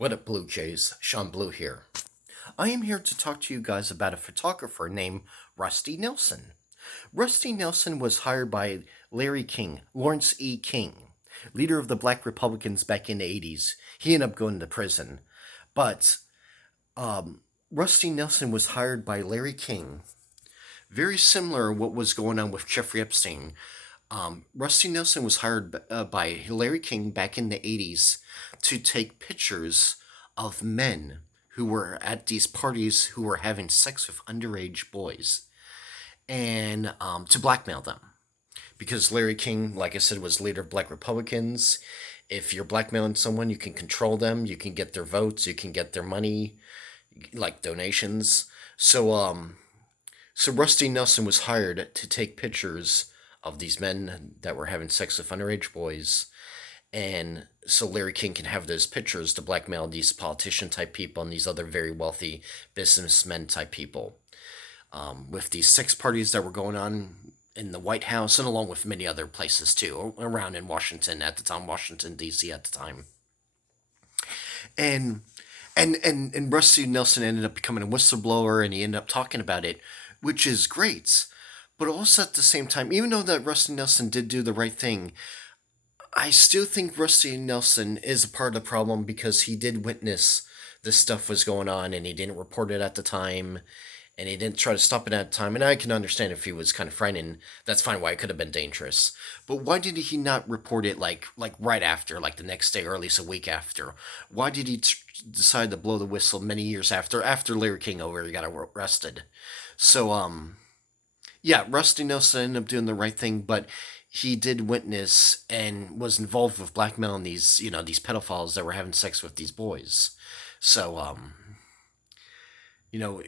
What up, Blue Jays? Sean Blue here. I am here to talk to you guys about a photographer named Rusty Nelson. Rusty Nelson was hired by Larry King, Lawrence E. King, leader of the Black Republicans back in the 80s. He ended up going to prison. But Rusty Nelson was hired by Larry King. Very similar to what was going on with Jeffrey Epstein. Rusty Nelson was hired by Larry King back in the 80s to take pictures of men who were at these parties who were having sex with underage boys and to blackmail them. Because Larry King, like I said, was leader of Black Republicans. If you're blackmailing someone, you can control them, you can get their votes, you can get their money, like donations. So Rusty Nelson was hired to take pictures of these men that were having sex with underage boys, and so Larry King can have those pictures to blackmail these politician type people and these other very wealthy businessmen type people. With these sex parties that were going on in the White House and along with many other places too, around in Washington at the time, Washington D.C. at the time, and and Rusty Nelson ended up becoming a whistleblower, and he ended up talking about it, which is great. But also at the same time, even though that Rusty Nelson did do the right thing, I still think Rusty Nelson is a part of the problem because he did witness this stuff was going on and he didn't report it at the time and he didn't try to stop it at the time. And I can understand if he was kind of frightened. That's fine. Why it could have been dangerous. But why did he not report it like right after, like the next day or at least a week after? Why did he decide to blow the whistle many years after Larry King already got arrested? So yeah, Rusty Nelson ended up doing the right thing, but he did witness and was involved with blackmailing these pedophiles that were having sex with these boys. So you know,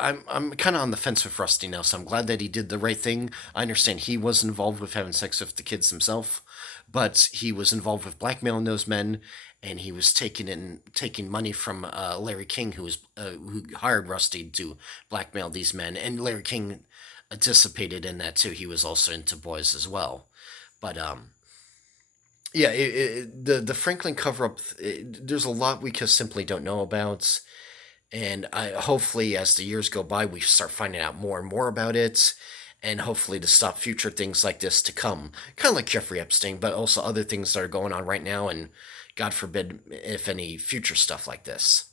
I'm kind of on the fence with Rusty Nelson. I'm glad that he did the right thing. I understand he was involved with having sex with the kids himself, but he was involved with blackmailing those men, and he was taking money from Larry King, who hired Rusty to blackmail these men, and Larry King anticipated in that too. He was also into boys as well, but yeah, the Franklin cover up. There's a lot we just simply don't know about, and I hopefully as the years go by, we start finding out more and more about it, and hopefully to stop future things like this to come, kind of like Jeffrey Epstein, but also other things that are going on right now, and God forbid if any future stuff like this.